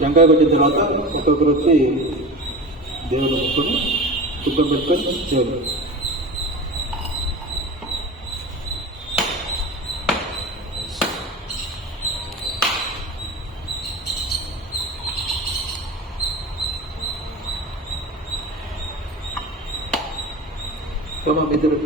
వెంకాయకు వచ్చిన తర్వాత ఒక్కొక్కరు వచ్చి దేవుడు ముక్కుని దుఃఖం పెట్టుకొని దేవుడు ఇద్దరు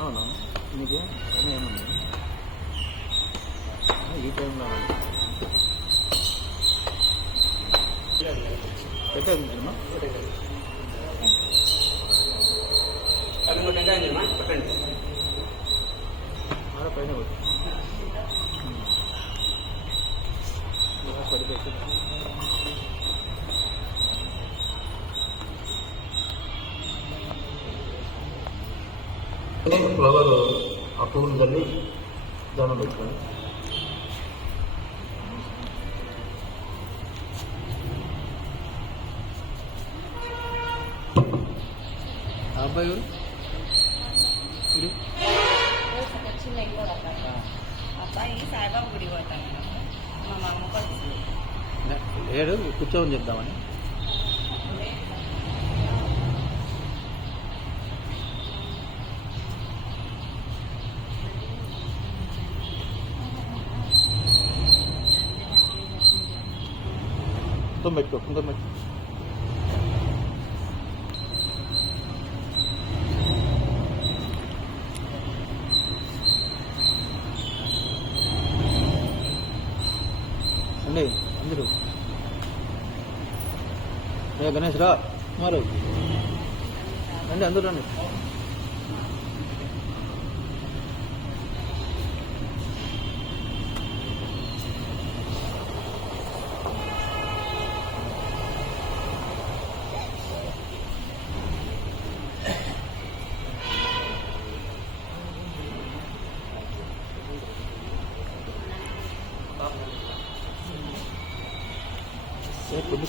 అవునా మీకు పని ఏముంది ఈ టైంలో పెట్టేది పెట్టండి పైన పడిపోయి ఫ్లవర్ ఆ పువ్వులు తల్లి దానం పెట్టుకోండి. అబ్బాయి అబ్బాయి సాయిబాబా గుడి పోతాను మా అమ్మ లేడు కూర్చోమని చెప్దామని. కుంకుమ పెట్టుకో కుంకుమ పెట్టుకో. అండి అందరూ గణేష్ రా మరి రండి అందరూ రండి.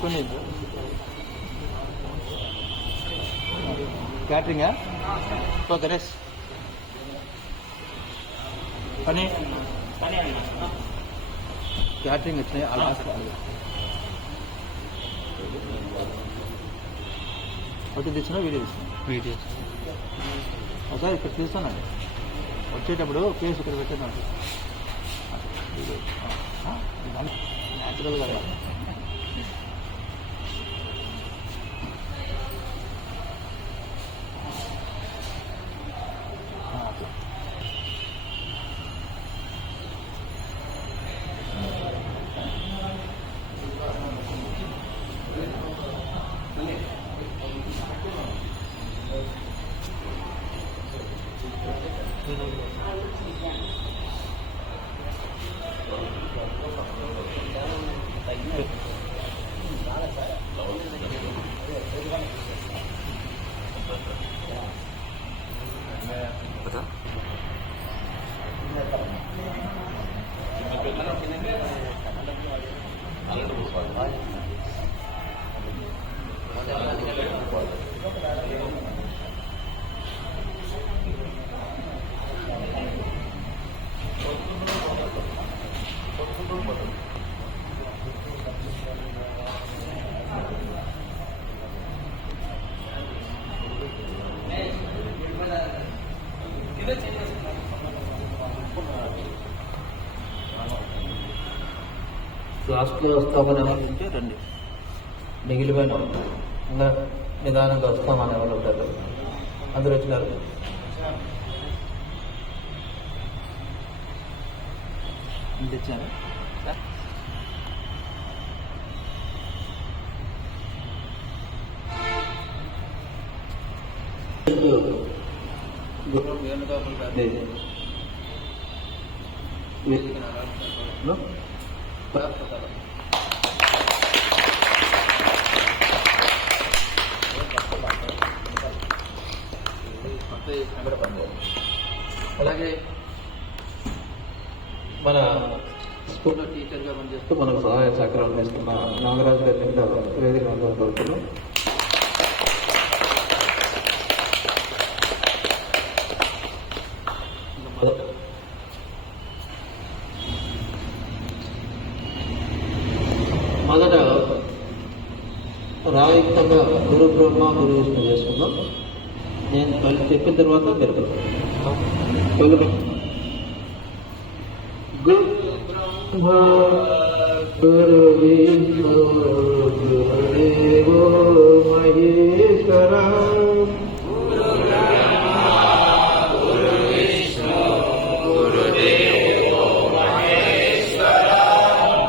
కొన్ని క్యాటరింగా గణేష్ పని క్యాటరింగ్ వచ్చినాయి ఒకటి తెచ్చినా వీడియో ఒకసారి ఇక్కడ తీస్తానండి. వచ్చేటప్పుడు కేసు ఇక్కడ పెట్టాను న్యాచురల్గా. లాస్ట్లో వస్తామని ఉంటే రండి, మిగిలిపోయిన ఇంకా నిదానంగా వస్తామని ఎవరు ఉంటారు. అందరూ వచ్చినారు. తెచ్చాను. అలాగే మన స్కూల్లో టీచర్గా పనిచేస్తూ మనకు సహాయ సహకారాలు చేస్తున్న నాగరాజు గారి కింద వేదిక కోరుతున్నాం. మొదట రాయుక్తంగా గురు బ్రహ్మ గురు విష్ణు చేసుకుందాం. నేను మళ్ళీ చెప్పిన తర్వాత మీరు గురు బ్రహ్మ గురు విష్ణు గురుదేవో మహేశ్వర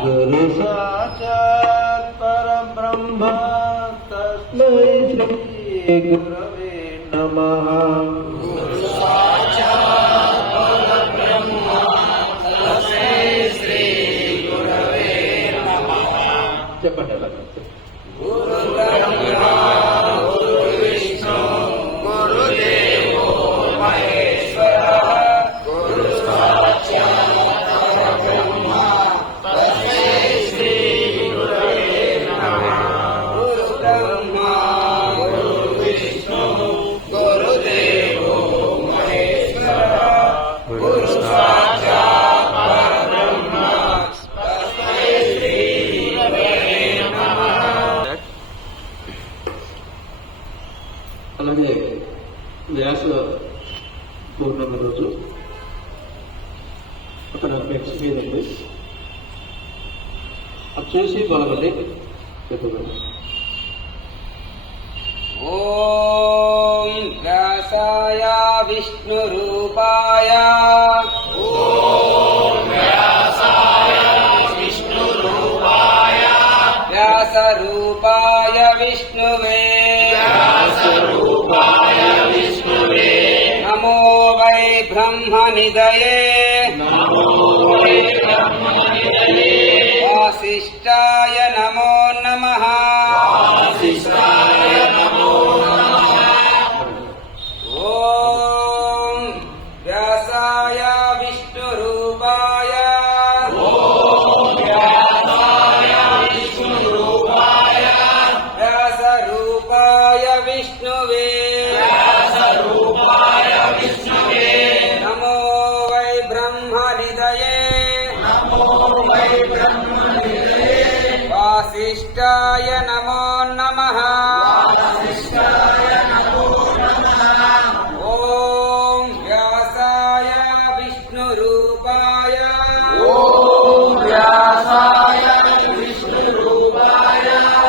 గురు సాక్షాత్ పరబ్రహ్మ తస్మై శ్రీ గురవే నమః. చెప్పండి అలా అలాగే వ్యాస పూర్ణమి రోజు అక్కడ ఫ్లెక్స్ మీద ఉంది, అది చూసి బాగుంది చెప్పగలరు. ఓం వ్యాసాయ విష్ణురూపాయ వ్యాసరూపాయ విష్ణువే నమో వై బ్రహ్మనిధయే వాసిష్ఠాయ నమో నమః. ఓం వ్యాసాయ విష్ణురూపాయ వ్యాసరూపాయ విష్ణువే నమో వై బ్రహ్మనిధయే వాసిష్ఠాయ నమో నమః. ఓం వ్యాసాయ విష్ణురూపాయ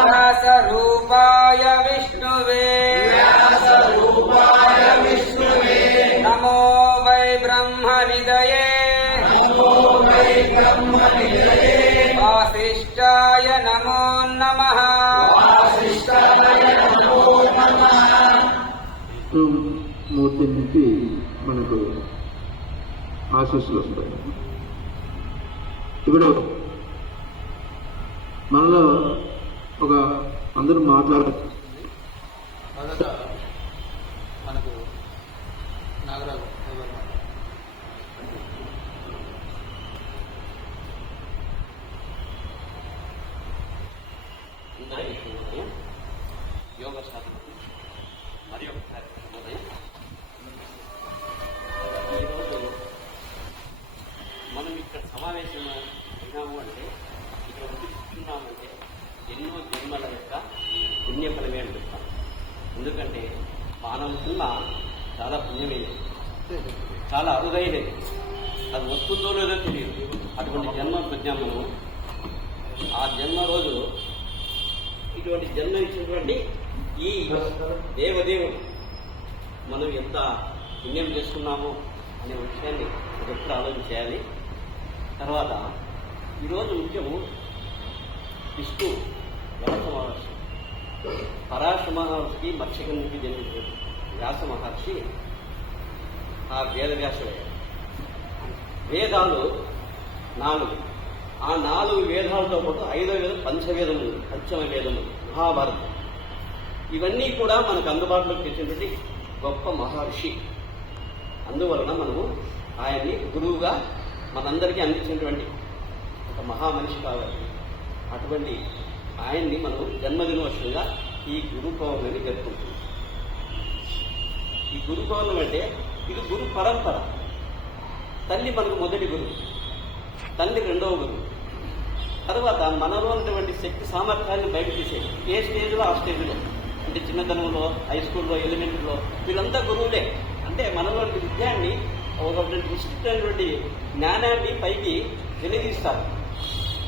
వ్యాసరూపాయ విష్ణువే నమో వై బ్రహ్మనిధయే వాసిష్ఠాయ నమో నమః. మూర్తి నుంచి మనకు ఆశీస్సులు వస్తాయి. ఇప్పుడు మనలో ఒక అందరూ మాట్లాడుతుంది. మొదట మనకు నాగరాజు ఎవరు యోగ సాధన మరి ఒకసారి ఈరోజు మనం ఇక్కడ సమావేశం అయినాము అంటే ఇక్కడ వచ్చి కూర్చున్నామంటే ఎన్నో జన్మల యొక్క పుణ్యఫలమే అనిపిస్తాం. ఎందుకంటే మానవ జన్మ చాలా పుణ్యమైనది, చాలా అరుదైనది. అది వస్తుందో లేదో తెలియదు. అటువంటి జన్మ ప్రజ్ఞ మనం ఆ జన్మ రోజు ఇటువంటి జన్మ ఇచ్చినటువంటి ఈ దేవదేవుడు మనం ఎంత పుణ్యం చేసుకున్నామో అనే విషయాన్ని ఒకప్పుడు ఆలోచన చేయాలి. తర్వాత ఈరోజు ముఖ్యము విష్ణు వ్యాస మహర్షి. పరాశర మహర్షికి మత్స్యకం నుంచి జన్మించిన వ్యాస మహర్షి ఆ వేదవ్యాసుడే. వేదాలు 4. ఆ 4 వేదాలతో పాటు 5వ వేదం పంచవేదములు, పంచమ వేదములు, మహాభారతం. ఇవన్నీ కూడా మనకు అందుబాటులోకి తెచ్చినటువంటి గొప్ప మహర్షి. అందువలన మనము ఆయన్ని గురువుగా మనందరికీ అందించినటువంటి ఒక మహామనిషి కాబట్టి అటువంటి ఆయన్ని మనం జన్మదినోత్సవంగా ఈ గురు పౌర్ణమి జరుపుకుంటున్నాం. ఈ గురు పౌర్ణమి అంటే ఇది గురు పరంపర. తల్లి మనకు మొదటి గురువు, తండ్రి రెండవ గురువు. తర్వాత మనలో ఉన్నటువంటి శక్తి సామర్థ్యాన్ని బయట తీసేది ఏ స్టేజ్లో ఆ స్టేజ్లో, అంటే చిన్నతనంలో, హై స్కూల్లో, ఎలిమెంటరీలో వీళ్ళంతా గురువులే. అంటే మనలో విద్యాన్ని ఒక విశిష్టమైనటువంటి జ్ఞానాన్ని పైకి వెలిగిస్తారు.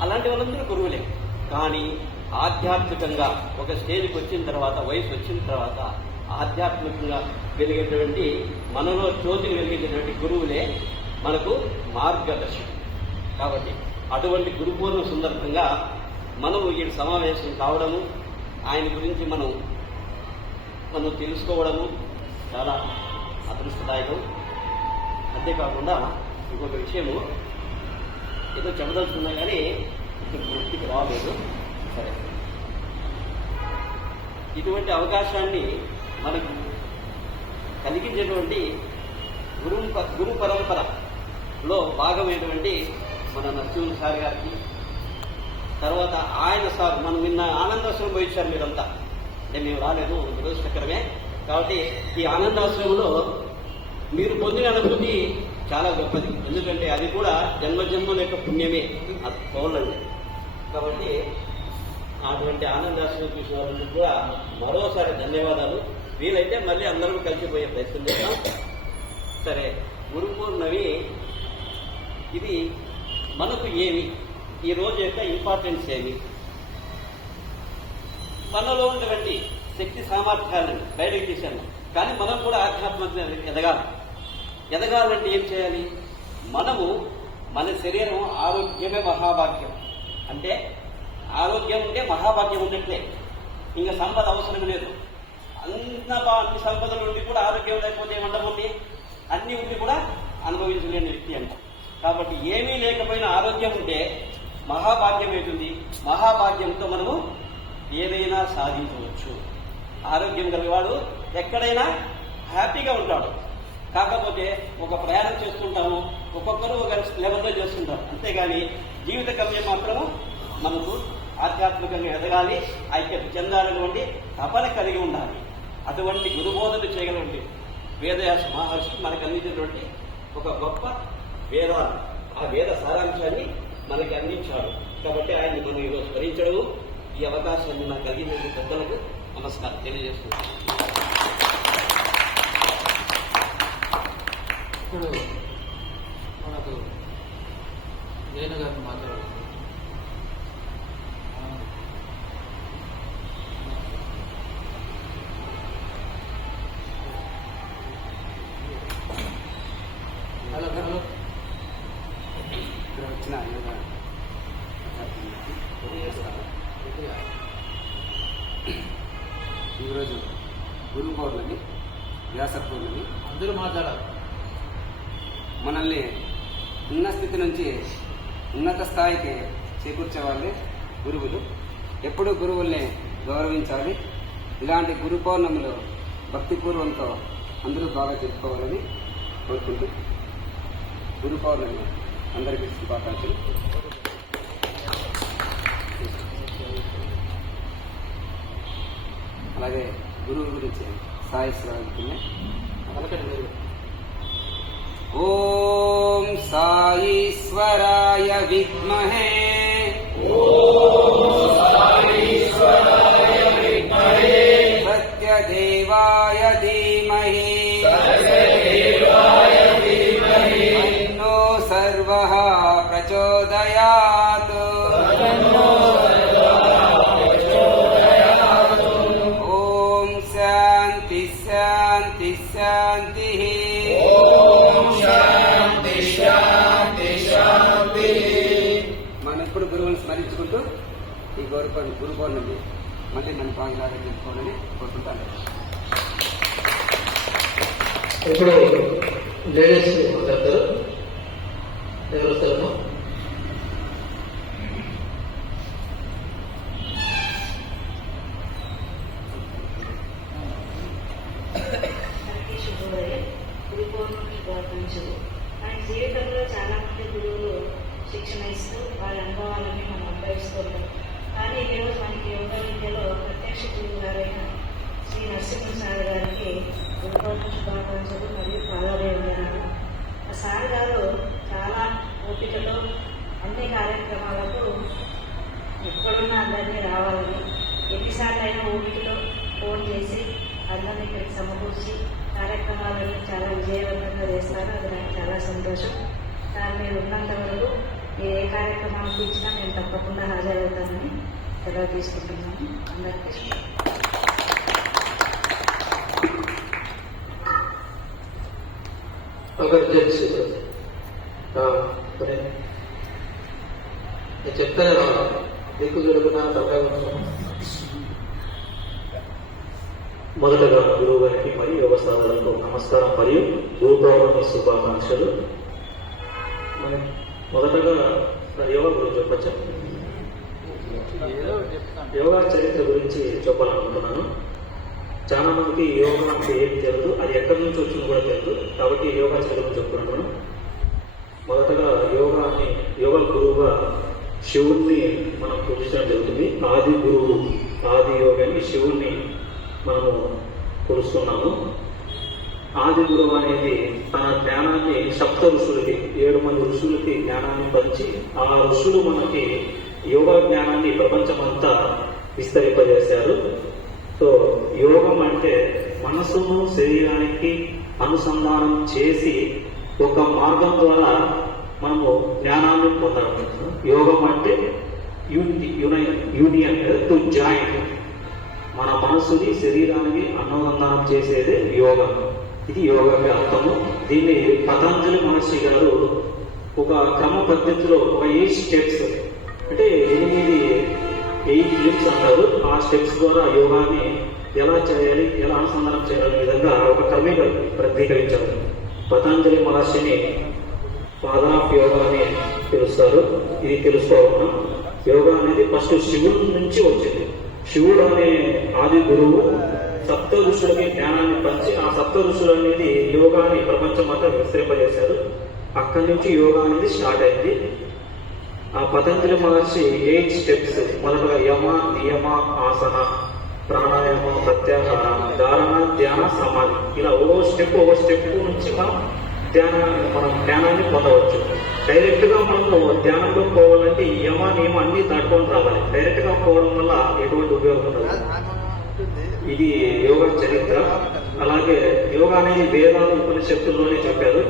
అలాంటి వాళ్ళందరూ గురువులే. కానీ ఆధ్యాత్మికంగా ఒక స్టేజ్కి వచ్చిన తర్వాత, వయసు వచ్చిన తర్వాత ఆధ్యాత్మికంగా వెలిగేటువంటి, మనలో జ్యోతిని వెలిగించేటువంటి గురువులే మనకు మార్గదర్శకం. కాబట్టి అటువంటి గురు పూర్ణిమ సందర్భంగా మనము ఈ సమావేశం కావడము, ఆయన గురించి మనం తెలుసుకోవడము చాలా అదృష్టదాయకం. అంతేకాకుండా ఇంకొక విషయము ఏదో చెప్పదలుచుకున్నా కానీ ఇక్కడ దృష్టికి రాలేదు. సరే, ఇటువంటి అవకాశాన్ని మనకు కలిగించేటువంటి గురు పరంపరలో భాగమైనటువంటి మన నరసింహ సార్ గారికి, తర్వాత ఆయన సార్ మనం నిన్న ఆనందాశ్రమం పోయించారు మీరంతా. అంటే మేము రాలేదు, దురదృష్టకరమే. కాబట్టి ఈ ఆనందాశ్రమంలో మీరు పొందిన అనుభూతి చాలా గొప్పది. ఎందుకంటే అది కూడా జన్మజన్మల యొక్క పుణ్యమే, అది పౌర్ణమి. కాబట్టి అటువంటి ఆనందాశ్రమం చూసిన వాళ్ళకి కూడా మరోసారి ధన్యవాదాలు. వీలైతే మళ్ళీ అందరం కలిసిపోయే ప్రయత్నం చేద్దాం. సరే, గురు పౌర్ణమి ఇది మనకు ఏమి, ఈ రోజు యొక్క ఇంపార్టెన్స్ ఏమి, మనలో ఉన్నటువంటి శక్తి సామర్థ్యాలను బయటకు తీశాను. కానీ మనం కూడా ఆధ్యాత్మికంగా ఎదగాలంటే ఏం చేయాలి? మనము మన శరీరం ఆరోగ్యమే మహాభాగ్యం. అంటే ఆరోగ్యం ఉంటే మహాభాగ్యం ఉన్నట్లే, ఇంకా సంపద అవసరం లేదు. అన్ని సంపదలు ఉండి కూడా ఆరోగ్యం లేకపోతే ఏమండముంది, అన్ని ఉండి కూడా అనుభవించలేని వ్యక్తి అంట. కాబట్టి ఏమీ లేకపోయినా ఆరోగ్యం ఉంటే మహాభాగ్యం అవుతుంది. మహాభాగ్యంతో మనము ఏదైనా సాధించవచ్చు. ఆరోగ్యం కలిగేవాడు ఎక్కడైనా హ్యాపీగా ఉంటాడు. కాకపోతే ఒక ప్రయాణం చేసుకుంటాము, ఒక్కొక్కరు ఒక లెవెల్లో చేస్తుంటారు. అంతేగాని జీవిత గమ్యం మాత్రము మనకు ఆధ్యాత్మికంగా ఎదగాలి, ఐక్యత చెందాలనుకోండి, తపన కలిగి ఉండాలి. అటువంటి గురుబోధన చేయగలండి వేదవ్యాస మహర్షి మనకు అందించినటువంటి ఒక గొప్ప వేదాలు, ఆ వేద సారాంశాన్ని మనకి అందించాడు. కాబట్టి ఆయన్ని మనం ఈరోజు స్మరించడము, ఈ అవకాశాన్ని నాకు కలిగిన పెద్దలకు నమస్కారం తెలియజేస్తున్నాను. ఇప్పుడు మనకు వేణు గారిని మాట్లాడుతుంది. హలో హలో, ఇక్కడ వచ్చిన ఈరోజు గురు పౌర్ణమి, వ్యాస పౌర్ణమి. అందరూ మాట్లాడాలి. మనల్ని ఉన్న స్థితి నుంచి ఉన్నత స్థాయికి చేకూర్చే వాళ్ళే గురువులు. ఎప్పుడూ గురువుల్ని గౌరవించాలి. ఇలాంటి గురు పౌర్ణమిలో భక్తిపూర్వంతో అందరూ బాగా జరుపుకోవాలని కోరుకుంటూ గురు పౌర్ణమి అందరికీ శుభాకాంక్షలు. అలాగే గురువు గురించి సాయిశ్వరాలు ఓం సాయీశ్వరాయ విద్మహే సత్యదేవాయ ధీమహి తన్నో సర్వః ప్రచోదయాత్. ఓం శాంతి శాంతి శాంతి. శాంతి శాంతి శాంతి భగవంతుని స్మరించుకుంటూ ఈ గురు పౌర్ణమి మళ్ళీ మన బాగులాగా తెలుసుకోవాలని కోరుకుంటాను. ఇప్పుడు లేడీస్ మాట్లాడతారు. ఎవరు వస్తారమ్మా? మన జీవితంలో చాలా మంది గురువులు శిక్షణ ఇస్తూ వాళ్ళ అనుభవాలని మనం అనుభవిస్తున్నాం. కానీ ఈరోజు మనకి యోగా విద్యలో ప్రత్యక్ష గురువు గారైన శ్రీ నరసింహ సార్ గారికి గురు పౌర్ణమి శుభాకాంక్షలు మరియు పాదాభివందనాలు. ఆ సార్ గారు చాలా ఓపికతో అన్ని కార్యక్రమాలకు ఎక్కడున్నా అందరినీ రావాలని ఎన్నిసార్లు అయినా ఓపికతో ఫోన్ చేసి అందరినీ ఇక్కడికి సమకూర్చి కార్యక్రమాలను చాలా విజయవంతంగా చేస్తారు. అది నాకు చాలా సంతోషం. సార్ మీరు ఉన్నంత వరకు మీరు ఏ కార్యక్రమానికి ఇచ్చినా నేను తప్పకుండా హాజరవుతానని సెలవు తీసుకుంటున్నాను. అందరికీ నేను చెప్తాను. దిక్కు జరుగుతున్నా మొదటగా గురువు గారికి మరియు యోగ సాధనలకు నమస్కారం మరియు గురు పౌర్ణమి శుభాకాంక్షలు. మొదటగా యోగా గురించి చెప్పచ్చా? యోగా చరిత్ర గురించి చెప్పాలనుకుంటున్నాను. చాలా మందికి యోగా అంటే ఏం తెలియదు, అది ఎక్కడి నుంచి వచ్చిందో కూడా తెలియదు. కాబట్టి యోగా చరిత్ర చెప్పుకున్నాను. మొదటగా యోగా గురువుగా శివుణ్ణి మనం పూజించడం జరుగుతుంది. ఆది గురువు, ఆది యోగాన్ని శివుణ్ణి మనము కొలుస్తున్నాము. ఆది గురువు అనేది తన జ్ఞానాన్ని సప్త ఋషులకి 7 మంది ఋషులకి జ్ఞానాన్ని పంచి ఆ ఋషులు మనకి యోగా జ్ఞానాన్ని ప్రపంచమంతా విస్తరింపజేశారు. సో యోగం అంటే మనసును శరీరానికి అనుసంధానం చేసి ఒక మార్గం ద్వారా మనము జ్ఞానాన్ని పొందడం. యోగం అంటే యూనియన్ టు జాయిన్, మన మనసుని శరీరానికి అనుసంధానం చేసేదే యోగం. ఇది యోగాకి అర్థము. దీన్ని పతంజలి మహర్షి గారు ఒక క్రమ పద్ధతిలో ఒక 8 స్టెప్స్ అంటే 8 లింక్స్ అంటారు. ఆ స్టెప్స్ ద్వారా యోగాన్ని ఎలా చేయాలి, ఎలా అనుసంధానం చేయాలనే విధంగా ఒక క్రమంగా ప్రతీకరించారు. పతంజలి మహర్షిని ఫాదర్ ఆఫ్ యోగా అని పిలుస్తారు. ఇది తెలుసుకోవాలి. యోగా అనేది ఫస్ట్ శివుడి నుంచి వచ్చింది. శివుడు అనే ఆది గురువు సప్త ఋషులకి జ్ఞానాన్ని పంచి ఆ సప్త ఋషులు అనేది యోగాని ప్రపంచం అంతా విస్తరింపజేశారు. అక్కడి నుంచి యోగా అనేది స్టార్ట్ అయింది. ఆ పతంజలి మహర్షి 8 స్టెప్స్, మొదటగా యమ, నియమ, ఆసన, ప్రాణాయామ, ప్రత్యాహార, ధారణ, ధ్యాన, సమాధి, ఇలా ఒక్కో స్టెప్ నుంచి మనం జ్ఞానాన్ని పొందవచ్చు. డైరెక్ట్ గా మనము ధ్యానంలో పోవాలంటే యమ, నియమ అన్ని దాటుకొని రావాలి. డైరెక్ట్ గా పోవడం వల్ల ఎటువంటి ఉపయోగం ఉండదు. ఇది యోగా చరిత్ర. అలాగే యోగా అనేది వేదాలు ఉపనిషత్తుల్లోనే చెప్పారు.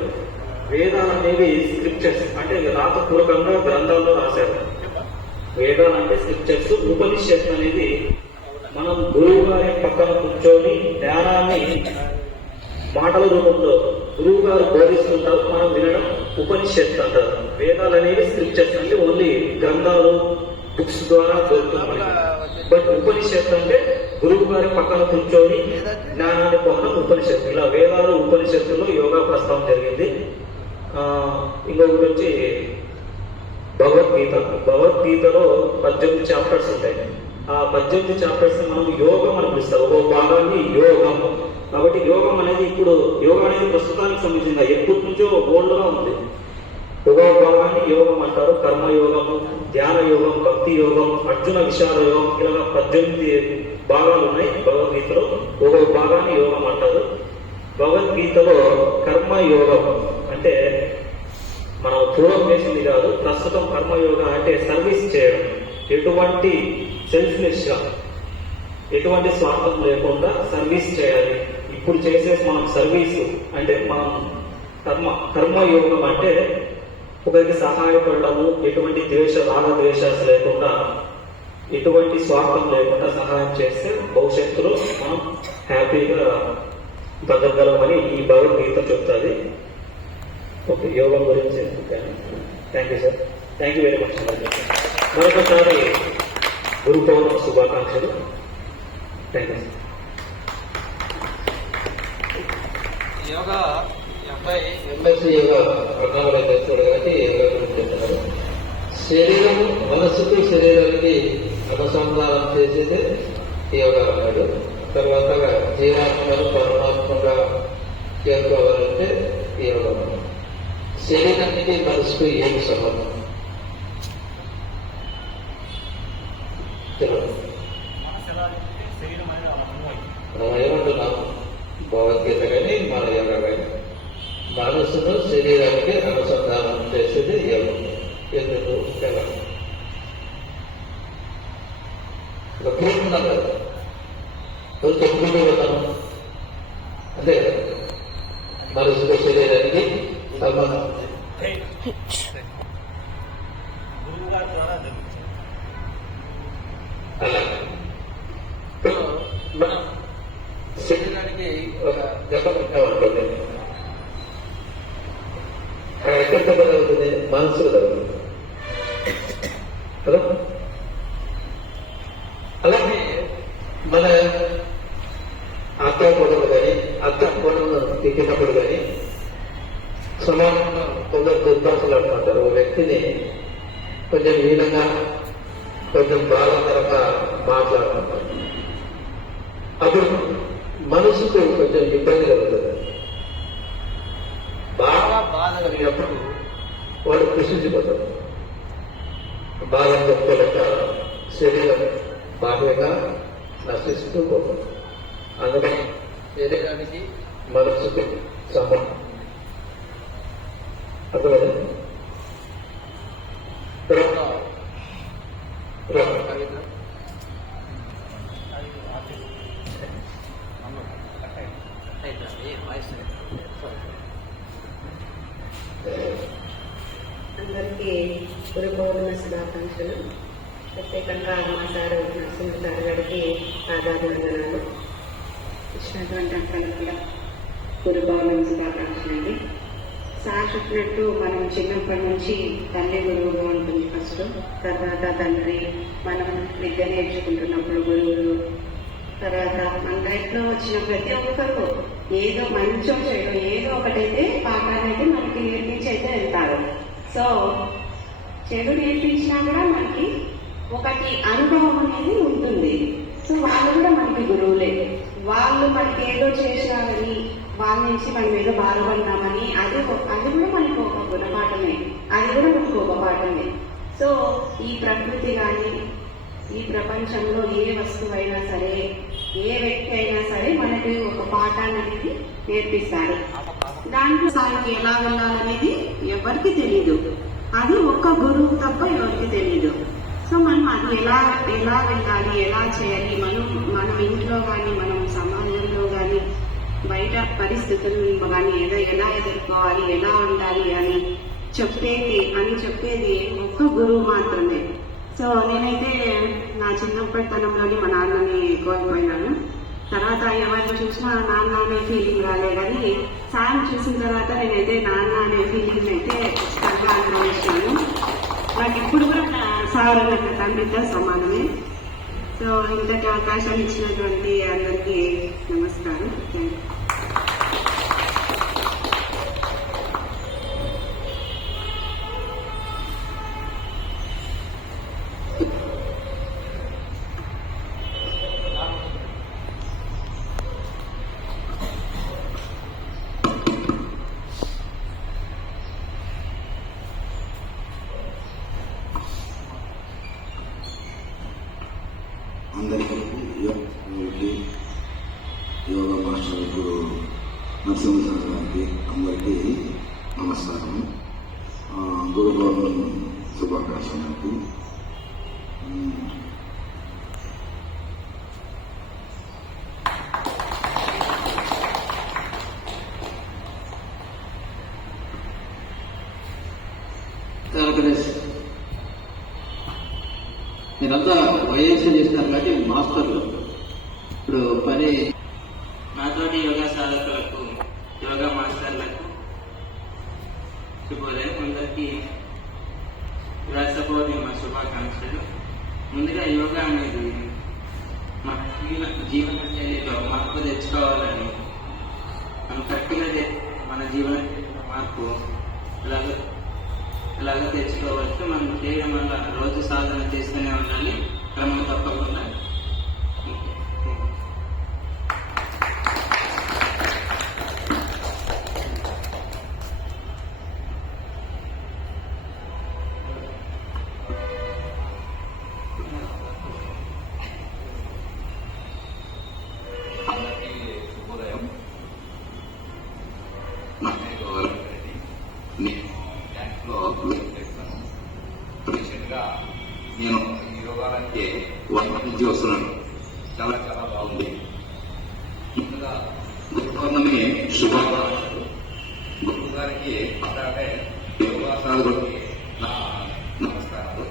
వేదాలు అనేవి స్క్రిప్చర్స్ అంటే రాతపూర్వకంగా గ్రంథాల్లో రాశారు. వేదాలు అంటే స్క్రిప్చర్స్. ఉపనిషత్తు అనేది మనం గురువు గారి పక్కన కూర్చొని జ్ఞానాన్ని మాటల రూపంలో గురువు గారు బోధిస్తుంటారు, మనం వినడం ఉపనిషత్తు అంటారు. వేదాలు అనేవి స్క్రిప్చర్స్ అంటే ఓన్లీ గ్రంథాలు, బుక్స్ ద్వారా దొరుకుతుంది. బట్ ఉపనిషత్తు అంటే గురువు గారి పక్కన కూర్చొని జ్ఞానాన్ని పొందడం ఉపనిషత్తు. ఇలా వేదాలు ఉపనిషత్తులో యోగా ప్రస్తావన జరిగింది. ఇంకొకటి వచ్చి భగవద్గీతలో 18 చాప్టర్స్ ఉంటాయి. ఆ 18 చాప్టర్స్ మనం యోగం అని పిలుస్తారు. ఒక భాగాన్ని యోగం. కాబట్టి యోగం అనేది ఇప్పుడు యోగా అనేది ప్రస్తుతానికి సంబంధించింది, ఎప్పటి నుంచో ఓల్డ్గా ఉంది. ఒక భాగాన్ని యోగం అంటారు. కర్మయోగము, ధ్యాన యోగం, భక్తి యోగం, అర్జున విషాద యోగం, ఇలా 18 భాగాలు ఉన్నాయి భగవద్గీతలో. ఒక భాగాన్ని యోగం అంటారు. భగవద్గీతలో కర్మయోగం అంటే మనం పూర్వం చేసింది కాదు, ప్రస్తుతం కర్మయోగ అంటే సర్వీస్ చేయడం. ఎటువంటి సెల్ఫ్లెస్ గా, ఎటువంటి స్వార్థం లేకుండా సర్వీస్ చేయాలి. ఇప్పుడు చేసే మనం సర్వీసు అంటే మనం కర్మయోగం అంటే ఒకరికి సహాయపడము, ఎటువంటి రాగద్వేషాలు లేకుండా, ఎటువంటి స్వార్థం లేకుండా సహాయం చేస్తే భవిష్యత్తులో మనం హ్యాపీగా బతకగలమని ఈ భగవద్గీత చెప్తుంది. ఓకే, యోగం గురించి thank you sir. Thank you very much. మరొకసారి గురు పౌర్ణమి శుభాకాంక్షలు. Thank you. యోగా ఈ అబ్బాయి ఎంఎస్సీ యోగా ప్రణాళిక చేస్తాడు కాబట్టి యోగా గురించి చెప్తున్నారు. శరీరం మనస్సుకు శరీరానికి అనుసంధానం చేసేదే యోగా అన్నాడు. తర్వాత జీవాత్మను పరమాత్మగా చేరుకోవాలంటే యోగా. శరీరానికి మనసుకు ఏమి సంబంధం మనం ఏమంటున్నాం? భగవద్గీత కానీ మన యోగా కానీ మనసును శరీరానికి అనుసంధానం చేసేది యోగం. ఎందుకు ఎలా కూర్చున్నాం కదా, చెప్పుకుంటూ ఉన్నాం అంతే కదా. మనసుకు శరీరానికి సంబంధం అలా మనం శరీరానికి ఒక దెబ్బ ఉంటుంది. ఎక్కడ దెబ్బ తగ్గుతుంది? మనసుకు తగ్గుతుంది కదా. అలాగే మన అత్త కోడలు కానీ అత్త కోడలు తిట్టినప్పుడు కానీ సమాజంలో కొందరు దుర్భాషలు అంటారు. ఓ వ్యక్తిని కొంచెం హీనంగా కొంచెం బాధాకరంగా మాట్లాడుతుంటారు. అప్పుడు మనసుకు కొంచెం ఇబ్బంది కలుగుతుంది. బాగా బాధ కలిగినప్పుడు వాడు కృషించిపోతాడు. బాధ చెప్పుకోలేక శరీరం బాహ్యంగా నశిస్తూ పోతుంది. అందుకని శరీరానికి మనసుకు సంబంధం అర్థమైంది. అందరికీ గురు పౌర్ణమి శుభాకాంక్షలు. ప్రత్యేకంగా మా సార్ నరసింహ సార్ గారికి ఆధారవందనాలు. ఇచ్చినటువంటి అక్కలకు గురు పౌర్ణమి శుభాకాంక్షలు అండి. సార్ చెప్పినట్టు మనం చిన్నప్పటి నుంచి తల్లి గురువుగా ఉంటుంది ఫస్ట్, తర్వాత తండ్రి, మనం విద్య నేర్చుకుంటున్నప్పుడు గురువులు, తర్వాత మన లైఫ్లో వచ్చిన ప్రతి ఒక్కరు ఏదో మంచో చెడు ఏదో ఒకటైతే పాఠాన్ని అయితే మనకి నేర్పించి అయితే వెళ్తారు. సో చెడు నేర్పించినా కూడా మనకి ఒకటి అనుభవం అనేది ఉంటుంది. సో వాళ్ళు కూడా మనకి గురువులే. వాళ్ళు మనకి ఏదో చేసినారని వాళ్ళ నుంచి మనం ఏదో బాధపడినామని అది కూడా మనకు ఒక గుణపాఠమే, అది కూడా మనకు ఒక పాఠమే. సో ఈ ప్రకృతి కానీ ఈ ప్రపంచంలో ఏ వస్తువైనా సరే, ఏ వ్యక్తి అయినా సరే మనకి ఒక పాఠాన్ని అనేది నేర్పిస్తారు. దాంట్లో సారికి ఎలా వెళ్ళాలనేది ఎవరికి తెలియదు. అది ఒక్క గురువు తప్ప ఎవరికి తెలియదు. సో మనం అది ఎలా వెళ్ళాలి, ఎలా చేయాలి, మనం ఇంట్లో కానీ మనం సమాజంలో కానీ బయట పరిస్థితులను కానీ ఎలా ఎదుర్కోవాలి, ఎలా ఉండాలి అని చెప్పేది ఒక్క గురువు మాత్రమే. సో నేనైతే నా చిన్నప్పటితనంలోని మా నాన్నని కోల్పోయినాను. తర్వాత ఎవరిని చూసినా నాన్న అనే ఫీలింగ్ రాలేదని సార్ చూసిన తర్వాత నేనైతే నాన్న అనే ఫీలింగ్ అయితే చాలా అనుభవించాను. నాకు ఇప్పుడు కూడా సార్ అన్న తండ్రితో సమానమే. సో ఇంతటి అవకాశం ఇచ్చినటువంటి అందరికీ నమస్కారం. అందరికీ యోగా మాస్టర్ గురు నరసింహ గారికి అందరికీ నమస్కారం. గురు పౌర్ణమి శుభాకాంక్షలు. మీరంతా వైఎస్ఆర్ చేసినారు కాబట్టి మాస్టర్లు ఇప్పుడు పని నాతోటి యోగా సాధకులకు, యోగా మాస్టర్లకు శుభోదయం. అందరికీ వ్యాస పూర్ణిమ శుభాకాంక్షలు. ముందుగా యోగా అనేది మన జీవన శైలిలో మార్పు తెచ్చుకోవాలని మనం కరెక్ట్గా మన జీవన మార్పు ఇలాగ తెచ్చుకోవచ్చు. మనం చేయడం వల్ల రోజు సాధన చేస్తూనే ఉండాలి, క్రమం తప్పకుండా. నేను ఈ యోగాలంటే 1 month నుంచి వస్తున్నాను. చాలా చాలా బాగుంది. ముందుగా గురు పౌర్ణమి శుభాకాంక్షలు. గురువు గారికి అలాగే యోగా సాధకుడికి నా నమస్కారాలు.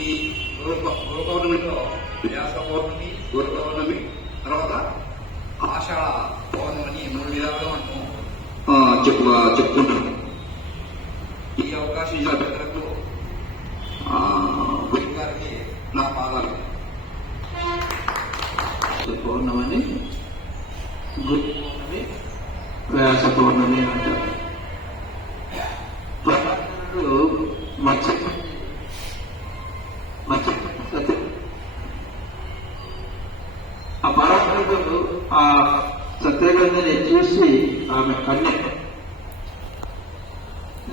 ఈ గురు పౌర్ణమిలో వ్యాస పౌర్ణమి, గురు పౌర్ణమి, తర్వాత ఆషాఢ పౌర్ణమిని 3 విధాలుగా మనము చెప్పుకుంటాం. ఈ అవకాశం ఇచ్చిన పెద్దలకు గురువు గారికి నా పాదాలు. పౌర్ణమని గురు పౌర్ణమి, వ్యాస పౌర్ణమి అంటారు. ఆ పరాత్మకుడు ఆ సత్యగంధని చూసి ఆమె కన్య,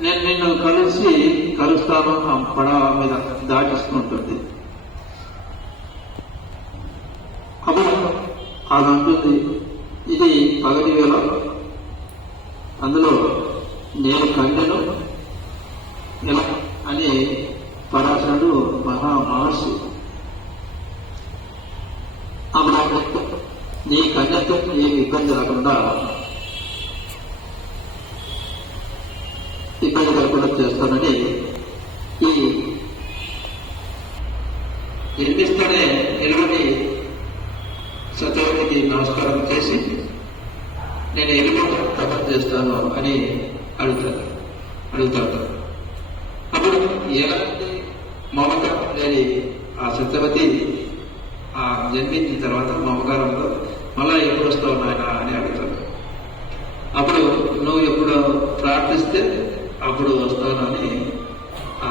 నేను నిన్ను కలుస్తాను ఆ పడవ మీద దాటిస్తుంటుంది. అప్పుడు అది అంటుంది, ఇది పగటి వేళ, అందులో నేను కన్యను ఎలా అని పరాశరుడు మహర్షి అప్పుడు నీ కన్యతో ఏమి ఇబ్బంది రాకుండా చేస్తానని ఈ నిర్మిస్తూనే ఎలుగుని సత్యవతికి నమస్కారం చేసి నేను ఎలుగు తపస్సు చేస్తాను అని అడుగుతాడు. అప్పుడు ఎలాంటి మమకారం లేని ఆ సత్యవతి ఆ జన్మించిన తర్వాత మమకారంలో మళ్ళా ఎప్పుడు వస్తావు నాయన అని అడుగుతాడు. అప్పుడు నువ్వు ఎప్పుడు ప్రార్థిస్తే అప్పుడు వస్తానని ఆ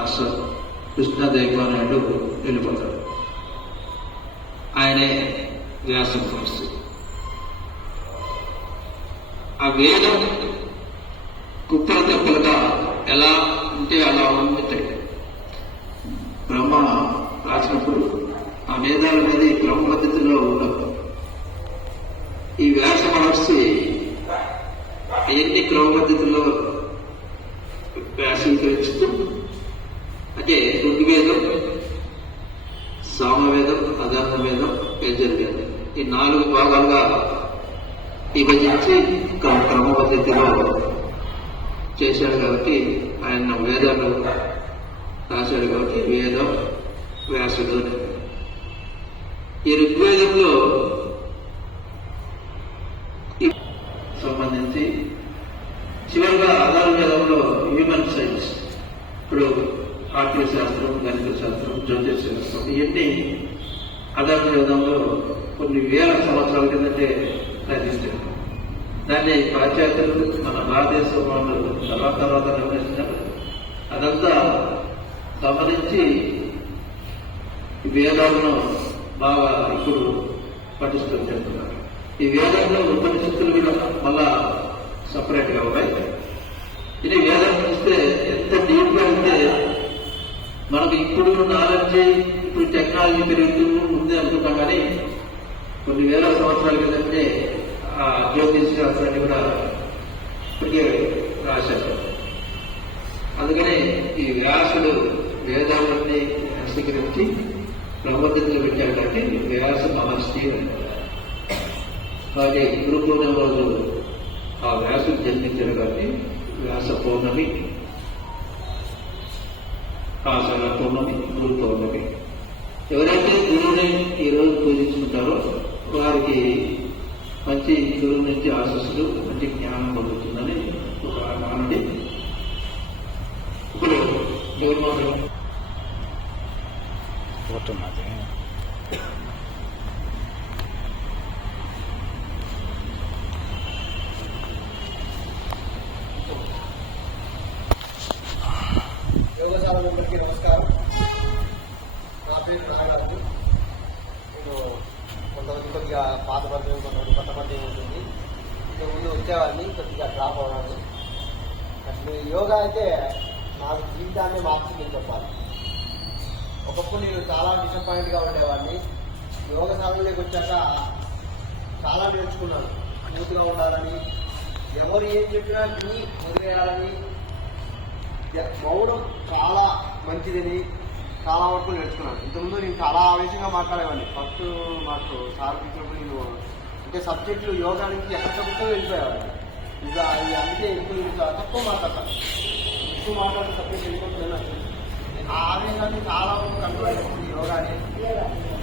కృష్ణదేవానాయుడు వెళ్ళిపోతాడు. ఆయనే వ్యాస మహర్షి. ఆ వేదం కుప్పల తెప్పలుగా ఎలా ఉంటే అలా ఉంటాయి. బ్రహ్మ రాసినప్పుడు ఆ వేదాల మీద క్రమ పద్ధతిలో ఉండదు. ఈ వ్యాస మహర్షి ఎన్ని క్రమ పద్ధతిలో వ్యాసీకరిస్తూ, అంటే ఋగ్వేదం, సామవేదం, అధర్వవేదం, యజుర్వేదం ఈ 4 భాగాలుగా విభజించి క్రమ పద్ధతిలో చేశాడు. కాబట్టి ఆయన వేదాలు రాశాడు. కాబట్టి వేదం వ్యాసుడు. ఈ ఋగ్వేదంలో సంబంధించి చివరిగా అధర్వవేదంలో హ్యూమన్ సైన్స్, ఇప్పుడు ఆర్థిక శాస్త్రం, గణిత శాస్త్రం, జ్యోతిష్ శాస్త్రం ఇవన్నీ అధర్వవేదంలో కొన్ని వేల సంవత్సరాల కిందటే రచించారు. దాన్ని పాశ్చాత్యులు మన భారతదేశం వాళ్ళు తర్వాత నిర్వహించారు. అదంతా గమనించి వేదాలను బాగా ఇప్పుడు పఠిస్తూ చెప్తున్నారు. ఈ వేదంలో ఉపనిషత్తులు కూడా మళ్ళా సపరేట్ గా ఉన్నాయి. ఇది వేదం చూస్తే ఎంత డీప్ గా ఉంటే మనకు ఇప్పుడు నాలెడ్జ్, ఇప్పుడు టెక్నాలజీ పెరుగుతూ ఉంది అనుకుంటాం. కానీ కొన్ని వేల సంవత్సరాల కిందటే ఆ జ్యోతిష్ శాస్త్రాన్ని కూడా ఇప్పటికే రాశారు. అందుకనే ఈ వ్యాసుడు వేదాలన్నీ స్వీకరించి ప్రబోధితులు పెట్టాడు. కాబట్టి వ్యాస మహర్షి కాబట్టి గురు పౌర్ణమి రోజు ఆ వ్యాసుడు జన్మించాడు. కాబట్టి వ్యాస పౌర్ణమి, ఆషాఢ పౌర్ణమి, గురు పౌర్ణమి. ఎవరైతే గురువుని ఈరోజు పూజించుకుంటారో వారికి మంచి గురువు నుంచి ఆశస్సులు, మంచి జ్ఞానం పొందుతుందని ఒక నానుడి. ఇప్పుడు పోతున్నది. యోగశాల మెంబర్కి నమస్కారం. నా పేరు నాగరాజు. నేను కొంతమంది కొద్దిగా పాత పరిచయం, కొంతమంది కొత్త పరిచయం ఉంటుంది. ఇంతకుముందు వచ్చేవాడిని, కొద్దిగా డ్రాప్ అవ్వడానికి. అసలు యోగా అయితే నాకు జీవితాన్ని మార్చిందని చెప్పాలి. ఒకప్పుడు నేను చాలా డిసప్పాయింట్గా ఉండేవాడిని. యోగశాలలోకి వచ్చాక చాలా నేర్చుకున్నాను. స్మూత్గా ఉండాలని, ఎవరు ఏం చెప్పినా విని వదిలేయాలని, మౌనం చాలా మంచిదని చాలా వరకు నేర్చుకున్నాను. ఇంతకుముందు నేను చాలా ఆవేశంగా మాట్లాడేవాడిని. ఫస్ట్ మాకు సార్ ఇచ్చినప్పుడు నేను అంటే సబ్జెక్టులు యోగా నుంచి ఎక్కడికో వెళ్ళిపోయేవాడిని. ఇంకా అది అందుకే ఎక్కువ తక్కువ మాట్లాడతాను. ఎక్కువ మాట్లాడే సబ్జెక్ట్ వెళ్ళిపోతున్నాను. ఆ ఆవేశాన్ని చాలా వరకు కంట్రోల్ అయిపోతుంది యోగానే.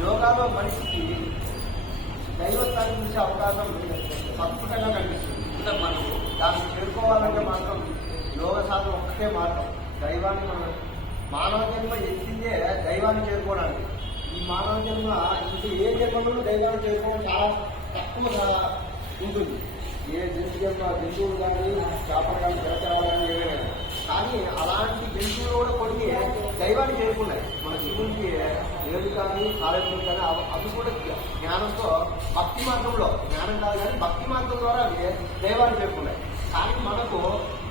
యోగాలో మనిషికి దైవత్వాన్ని చూసే అవకాశం అద్భుతంగా కనిపిస్తుంది. దాన్ని చేరుకోవాలంటే మాత్రం యోగ సాధన ఒక్కటే మార్గం. దైవాన్ని మనం మానవ జన్మ ఎత్తిందే దైవాన్ని చేరుకోవడానికి. ఈ మానవ జన్మ ఇంకా ఏ జన్మలోనూ దైవాన్ని చేరుకోవడం చాలా తక్కువగా ఉంటుంది. ఏ జంతువులు కానీ చేపలు కానీ జలచరాలు కానీ ఏమైనా. కానీ అలాంటి జంతువులు కూడా కొన్ని దైవాన్ని చేరుకున్నాయి. మన శివునికి ఏడు కానీ కాలేజీలు కానీ అవి కూడా జ్ఞానంతో భక్తి మార్గంలో, జ్ఞానం కాదు కానీ భక్తి మార్గం ద్వారా అవి దైవాన్ని చేరుకున్నాయి. కానీ మనకు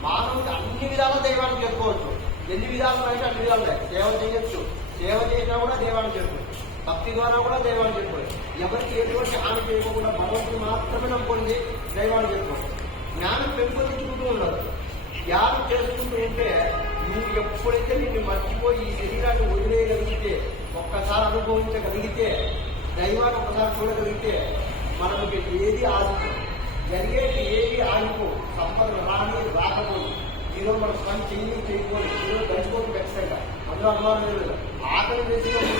మానవుడికి అన్ని విధాలా దైవాన్ని చేరుకోవచ్చు. ఎన్ని విధాలు అయితే అన్ని విధాలు ఉన్నాయి. సేవ చేయొచ్చు, సేవ చేసినా కూడా దైవాన్ని చేరుకోవచ్చు. భక్తి ద్వారా కూడా దైవాన్ని చేరుకోవచ్చు. ఎవరికి ఎటువంటి హాని చేయకుండా భగవంతుని మాత్రమే నమ్ముకోండి, దైవాన్ని చేరుకోవచ్చు. జ్ఞానం పెంపొందించుకుంటూ ఉండదు. ధ్యానం చేసుకుంటూ ఉంటే నువ్వు ఎప్పుడైతే నిన్ను మర్చిపోయి ఈ శరీరాన్ని వదిలేయగలిగితే, ఒక్కసారి అనుభవించగలిగితే, దైవాన్ని ఒకసారి చూడగలిగితే మనకి ఏది ఆశించదు, జరిగేది ఏది ఆగిపో, సంపద రాని రాకపోదు. ఈరోజు మనం పని చేయకపోయి ఈరోజు గడిచిపోతుంది ఖచ్చితంగా, అందులో అనుమానం లేదు. ఆకలి వేసి కానీ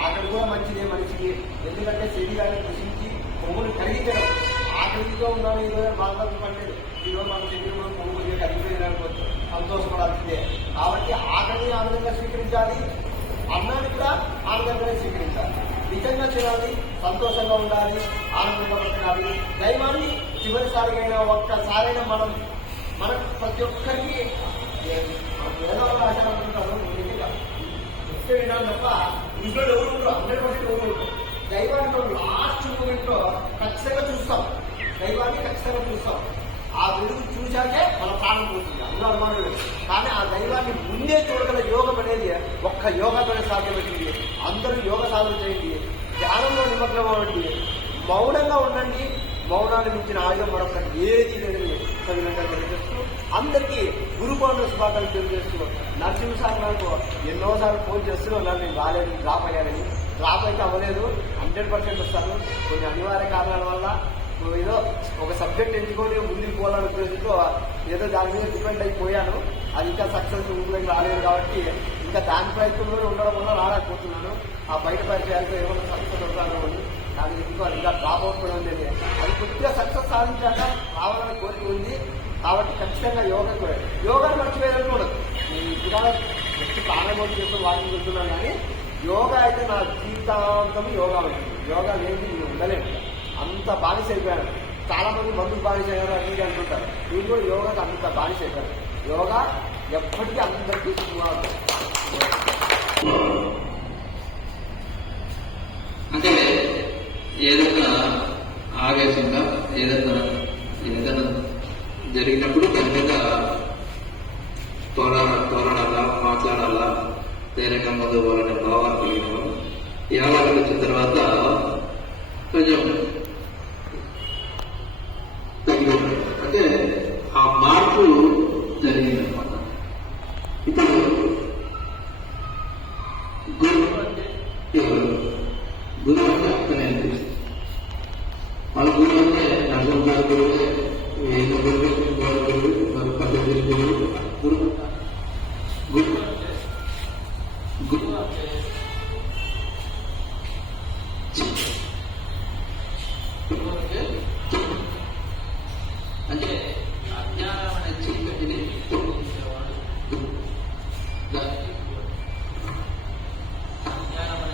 ఆకలి కూడా మంచిదే మనిషికి. ఎందుకంటే శరీరాన్ని కృషించి కొమ్ములు కరిగించడం. ఆకలితో ఉన్నాను ఈరోజు బాధపడలేదు. ఈరోజు మన శరీరంలో కొమ్ములు కరిగిపోయేదానికోవచ్చు, సంతోషపడాల్సిందే. కాబట్టి ఆకలిని ఆనందంగా స్వీకరించాలి, అన్నాన్ని కూడా ఆనందంగానే స్వీకరించాలి. నిజంగా చేయాలి, సంతోషంగా ఉండాలి, ఆనందంగా బతకాలి. దైవాన్ని చివరిసారిగా ఒక్కసారైనా మనకు ప్రతి ఒక్కరికి ఏదో ఒక ఆశ అనుకుంటారు. చెప్తే వినాలి తప్ప ఇంట్లో ఎవరు 100% ఎవరు. దైవాన్ని లాస్ట్ మూమెంట్లో ఖచ్చితంగా చూస్తాం, దైవాన్ని ఖచ్చితంగా చూస్తాం. ఆ వెలుగు చూశాకే మన ప్రాణం పోతుంది, అందులో అనుమానం లేదు. కానీ ఆ దైవాన్ని ముందే చూడగల యోగం అనేది ఒక్క యోగాతోనే సాధ్యపడింది. అందరూ యోగ సాధన చేయండి, ధ్యానంలో నిమగ్నం అవ్వండి, మౌనంగా ఉండండి. మౌనాన్ని మించిన ఆయుధం మరొకటి ఏది లేదని సవినంగా తెలియజేస్తూ అందరికీ గురు పౌర్ణమి శుభాకాంక్షలు తెలియజేస్తూ, నరసింహసారి నాకు ఎన్నోసార్లు ఫోన్ చేస్తూ నన్ను రాలేదు, డ్రాప్ అయ్యారని. డ్రాప్ అయితే అవ్వలేదు, 100% వస్తాను. కొన్ని అనివార్య కారణాల వల్ల ఏదో ఒక సబ్జెక్ట్ ఎంచుకొని ముందుకు పోవాలని ఉద్దేశంతో ఏదో దాని మీద డిపెండ్ అయిపోయాను. అది ఇంకా సక్సెస్ ఊళ్ళకి రాలేదు కాబట్టి ఇంకా దాని ప్రయత్నంలో ఉండడం వల్ల రాలేకపోతున్నాను. ఆ బయట పరిచయాలతో ఏమైనా సక్సెస్ అవుతాను అని. కానీ ఎందుకు అది ఇంకా డ్రాప్ అవుట్ కూడా ఉంది. అది కొద్దిగా సక్సెస్ సాధించాక రావాలని కోరిక ఉంది. కాబట్టి ఖచ్చితంగా యోగాను మర్చిపోయేదని ఉండదు. నేను కూడా జస్ట్ ప్రాణాయామం చేస్తూ వాకింగ్ వెళ్తున్నాను. కానీ యోగా అయితే నా జీవితాంతం యోగా ఉంటుంది. యోగా లేని నేను ఉండలేను, అంత బానిస అయిపోయాను. చాలా మంది మందుకు బానిస అయ్యారు అని అంటుంటారు. నేను కూడా యోగాకి అంత బానిస అయిపోయాను. యోగా ఎప్పటికీ అందరికీ అంటే ఏదైనా ఆవేశంగా ఏదైనా జరిగినప్పుడు దాని మీద పోరాడాలా, మాట్లాడాలా, ధైర్యంగా ముందు పోవాలనే భావాన్ని కలిగిన యావాళ్ళకి వచ్చిన తర్వాత కొంచెం అంటే ఆ మార్పు జరిగిందనమాట. ఇప్పుడు గురువు అంటే ఎవరు? గురువు అంటే అర్థం ఏంటి? మన గురువు అంటే నరసింహ గురువు, వేద గురువు, గోడ గురువు, మరి పద్ధతి గురువు. గురువు గురువు అంటే గురువు అంటే అంటే అజ్ఞానం అనే చీకటిని తొలగించేవాడు. అజ్ఞానం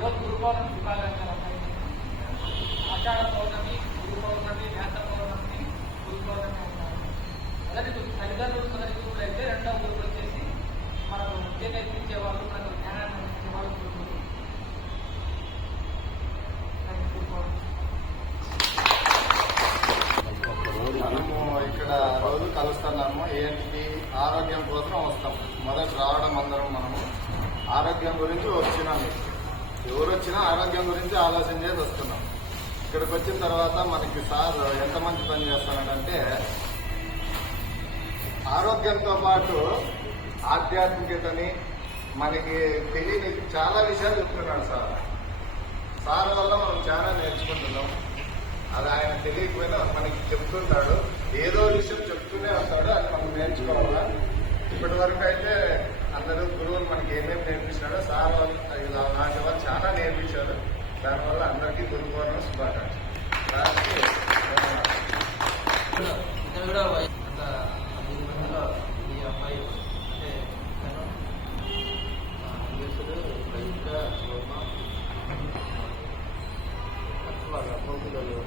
ఈరోజు గురు పౌర్ణమి శుభాకాంక్షలు అందరికీ. ఆషాఢ పౌర్ణమి, గురు పౌర్ణమి, వ్యాస పౌర్ణమి, గురు పౌర్ణమి అంటారు. మొదటి తల్లిదండ్రులు మొదటి గురువులు అయితే రెండవ గురువులు వచ్చేసి మనకు విద్య నేర్పించే వాళ్ళు, మనకు జ్ఞానాన్ని నేర్పించే వాళ్ళు గురువులు. మనము ఇక్కడ రోజు కలుస్తున్నాము. ఏంటి ఆరోగ్యం కోసం వస్తాం. మొదటి రావడం అందరం మనము ఆరోగ్యం గురించి వచ్చినాము. ఎవరు వచ్చినా ఆరోగ్యం గురించి ఆలోచన చేసి వస్తున్నాం. ఇక్కడికి వచ్చిన తర్వాత మనకి సార్ ఎంత మంచి పని చేస్తున్నాడంటే ఆరోగ్యంతో పాటు ఆధ్యాత్మికతని మనకి తెలియని చాలా విషయాలు చెప్తున్నాడు సార్. సార్ వల్ల మనం చాలా నేర్చుకుంటున్నాం. అది ఆయన తెలియకపోయినా మనకి చెప్తున్నాడు. ఏదో విషయం చెప్తూనే ఉంటాడు. అది మనం నేర్చుకోవాలా. ఇప్పటి వరకు అయితే అందరూ గురువులు మనకి ఏమేమి నేర్పించాడో సార్ వాళ్ళు లాంటి వాళ్ళు చాలా నేర్పించారు. దానివల్ల అందరికీ గురు పౌర్ణమి శుభాకాంక్షలు. ఈ అమ్మాయి అంటే ఇంగ్లీషులు బయట వాళ్ళ పిల్లలు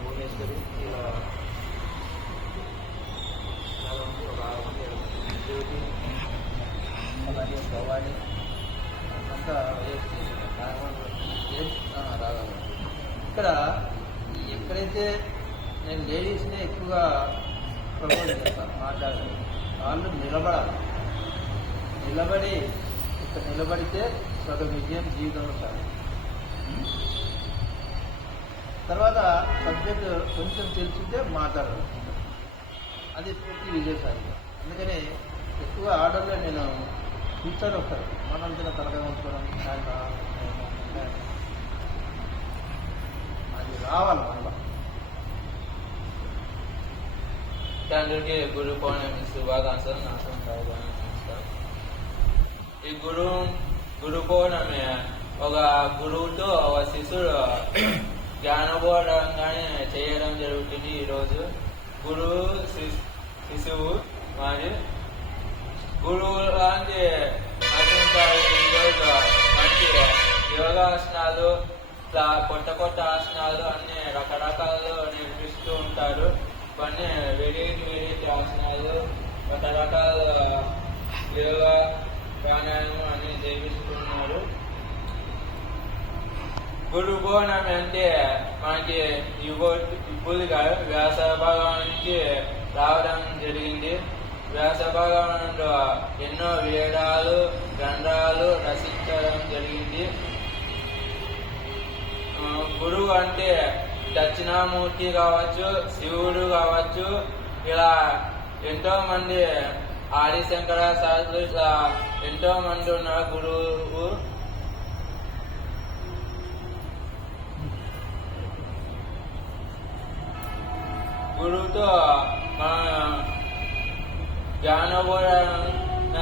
భువనేశ్వరి ఇలా చాలా మంది, ఒక 6 మంది 7 మంది, జ్యోతి అలాగే భవాని అంతా రాగా. ఇక్కడ ఎక్కడైతే నేను లేడీస్ని ఎక్కువగా ప్రపోజ్ చేస్తాను, మాట్లాడాలి. వాళ్ళు నిలబడాలి. నిలబడి ఇక్కడ నిలబడితే సగం విజయం జీవితంలో సార్. తర్వాత సబ్జెక్ట్ కొంచెం తెలిసిందే మాట్లాడాలి. అది పూర్తి విజయసాయి. అందుకని ఎక్కువ ఆర్డర్లో నేను కూర్చొని వస్తారు. మనం తిన తలగా ఉంచుకోవడం అది రావాలి మళ్ళా. అందరికీ గురు పౌర్ణమి శుభాకాంక్షలు. నాకు నమస్కారం. ఈ గురు పౌర్ణమి ఒక గురువుతో ఒక శిష్యుడు జ్ఞానబోధంగానే చేయడం జరుగుతుంది. ఈరోజు గురువు శిశువు మరి గురువు లాంటి ఈరోజు మంచి యోగాసనాలు, కొత్త ఆసనాలు అన్ని రకరకాలు నేర్పిస్తూ ఉంటారు. కొన్ని వెరైటీ ఆసనాలు, రకరకాల యోగా ప్రాణాయామం అన్ని చేపిస్తున్నారు. గురు పౌర్ణమి అంటే మనకి ఇప్పుడుగా వ్యాస భగవాన్ నుంచి రావడం జరిగింది. వ్యాస భగవానుడు ఎన్నో వేదాలు గ్రంథాలు రచించడం జరిగింది. గురువు అంటే దక్షిణామూర్తి కావచ్చు, శివుడు కావచ్చు, ఇలా ఎంతో మంది ఆదిశంకర శాస్త్రి ఎంతో మంది ఉన్నారు. గురువు గురువుతో మనం జ్ఞానబోధన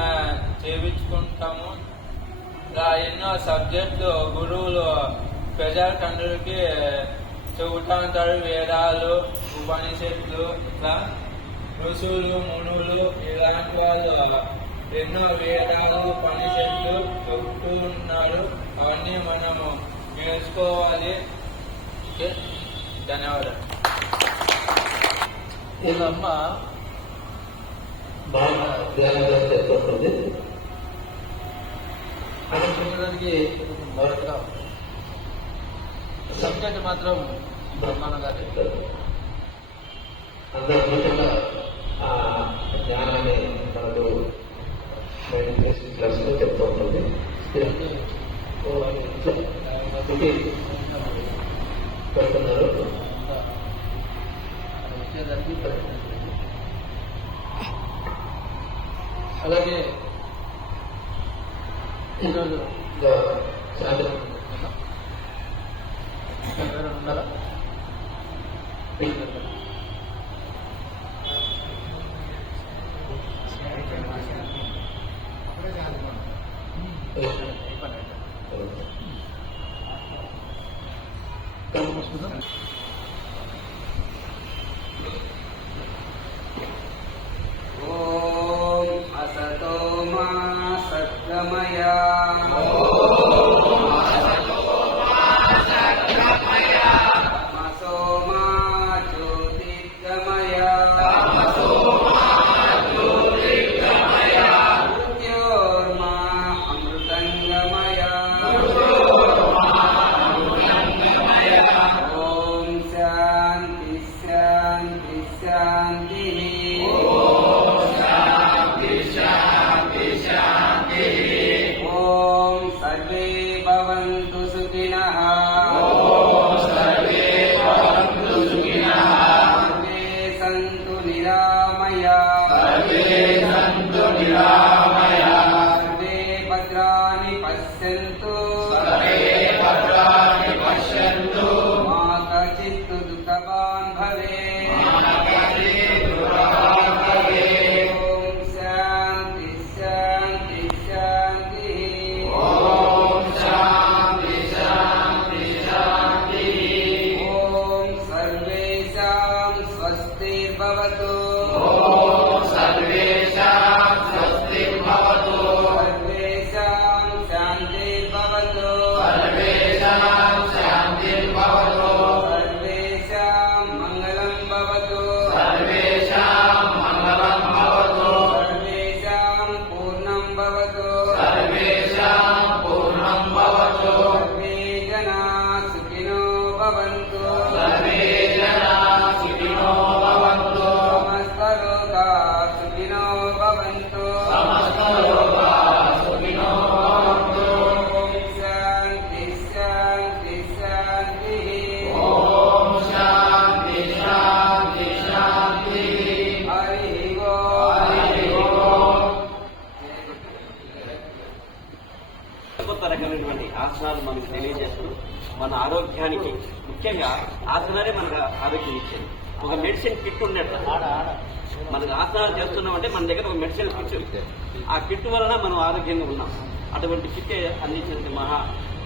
చేయించుకుంటాము. ఇలా ఎన్నో సబ్జెక్టులు గురువులు ప్రజలకు అందరికీ చెబుతూ ఉంటారు. వేదాలు, ఉపనిషత్తులు, ఇట్లా ఋషులు, మునులు ఇలాంటి వాళ్ళు ఎన్నో వేదాలు, ఉపనిషత్తులు చెబుతూ ఉన్నారు. అవన్నీ మనము నేర్చుకోవాలి. ధన్యవాదాలు. వీళ్ళమ్మ బాగా ధ్యానంగా చేస్తుంది. అది చూడడానికి మొదటగా సబ్జెక్ట్ మాత్రం బ్రహ్మాండంగా చెప్తారు. అందరూ ముఖ్యంగా ఆ జ్ఞానాన్ని మనకు మెడిటేషన్ క్లాస్లో చెప్తూ ఉంటుంది. పెడుతున్నారు. వచ్చేదానికి ప్రయత్నించండి. అలాగే ఈరోజు సాయంత్రం ఉండాలా ఓం అసతో మా సద్గమయ భవంతు సుఖినః सर्वे भवन्तु सुखिनः సర్వే సంతు నిరామయాః सर्वे सन्तु निरामयाः సర్వే భద్రాణి పశ్యంతు सर्वे भद्राणि पश्यन्तु మా కచిత్ దుఃఖవాన్ భవేత్ ఓం శాంతి శాంతి శాంతి ఓం శాంతి శాంతి శాంతి ఓం సర్వేషాం స్వస్తిర్భవతు ఓం సర్వేషాం స్వస్తిర్భవతు సర్వేషాం శాంతిర్భవతు సర్వేషాం శాంతిర్భవతు సర్వేషాం మంగళం భవతు సర్వేషాం మంగళం భవతు సర్వేషాం పూర్ణం భవతు సర్వేషాం పూర్ణం భవతు సర్వే జనా సుఖినో భవంతు సర్వే జనా సుఖినో భవంతు సమస్త లోకా సుఖినో భవంతు సమస్త లోకా సుఖినో భవంతు ఓం శాంతి శాంతి శాంతి ఓం శాంతి శాంతి శాంతి హరి ఓం హరి ఓం కొత్త రకమైనటువంటి ఆసనాలు మనకు తెలియజేస్తూ మన ఆరోగ్యానికి ముఖ్యంగా ఆసనాలే మనకు ఆరోగ్యం ఇచ్చేది. ఒక మెడిసిన్ కిట్ ఉన్నట్టు మనకు ఆసనాలు చేస్తున్నామంటే మన దగ్గర ఒక మెడిసిన్ కిట్, ఆ కిట్ వలన మనం ఆరోగ్యంగా ఉన్నాం. అటువంటి కిట్ అందించినటువంటి మహా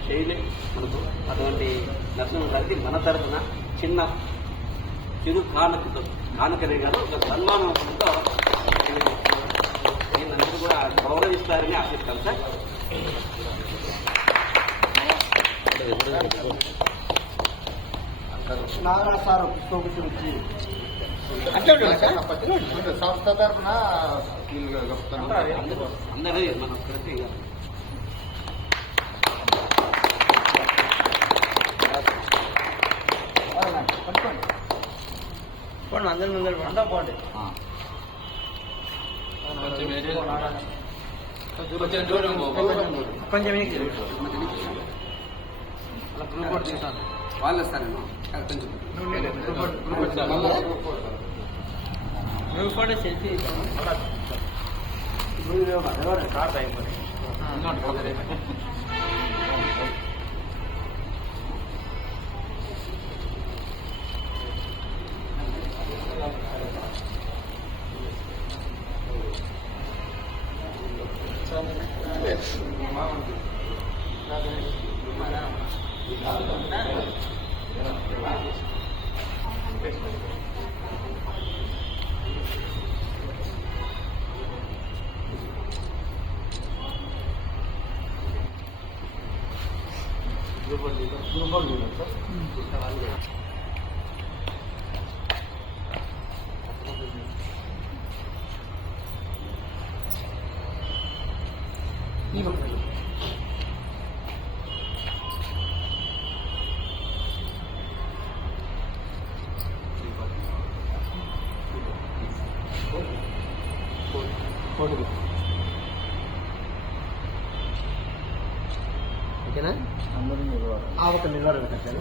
శైలి మనకు అటువంటి నరసింహ గారికి మన తరఫున చిన్న చిరు కానుకనే కాదు ఒక సన్మానంతో అందరూ కూడా గౌరవిస్తారని ఆశిస్తాం సార్. నారాసారం పుస్తకం వచ్చి సంస్థ తరఫున అందరూ మనం ప్రతి అందరి ముందర అంతా పోండి కొంచెం వాళ్ళు వస్తారేమో కొంచెం నువ్వు కూడా సెల్ఫీ ఓకేనా అందరూ నిలబడాలి. ఆ ఒక నిలబడాలి కట్టాలి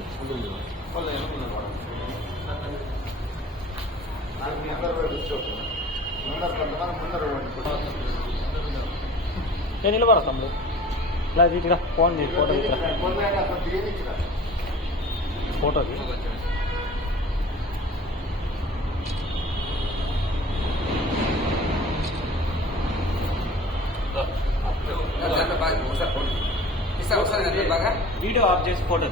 అందరూ నేను నిలబడా తమ్ముడు ఇలా ఇట్లా ఫోన్ ఫోటో ఫోటోకి బాగా వీడియో ఆఫ్ చేసి ఫోటో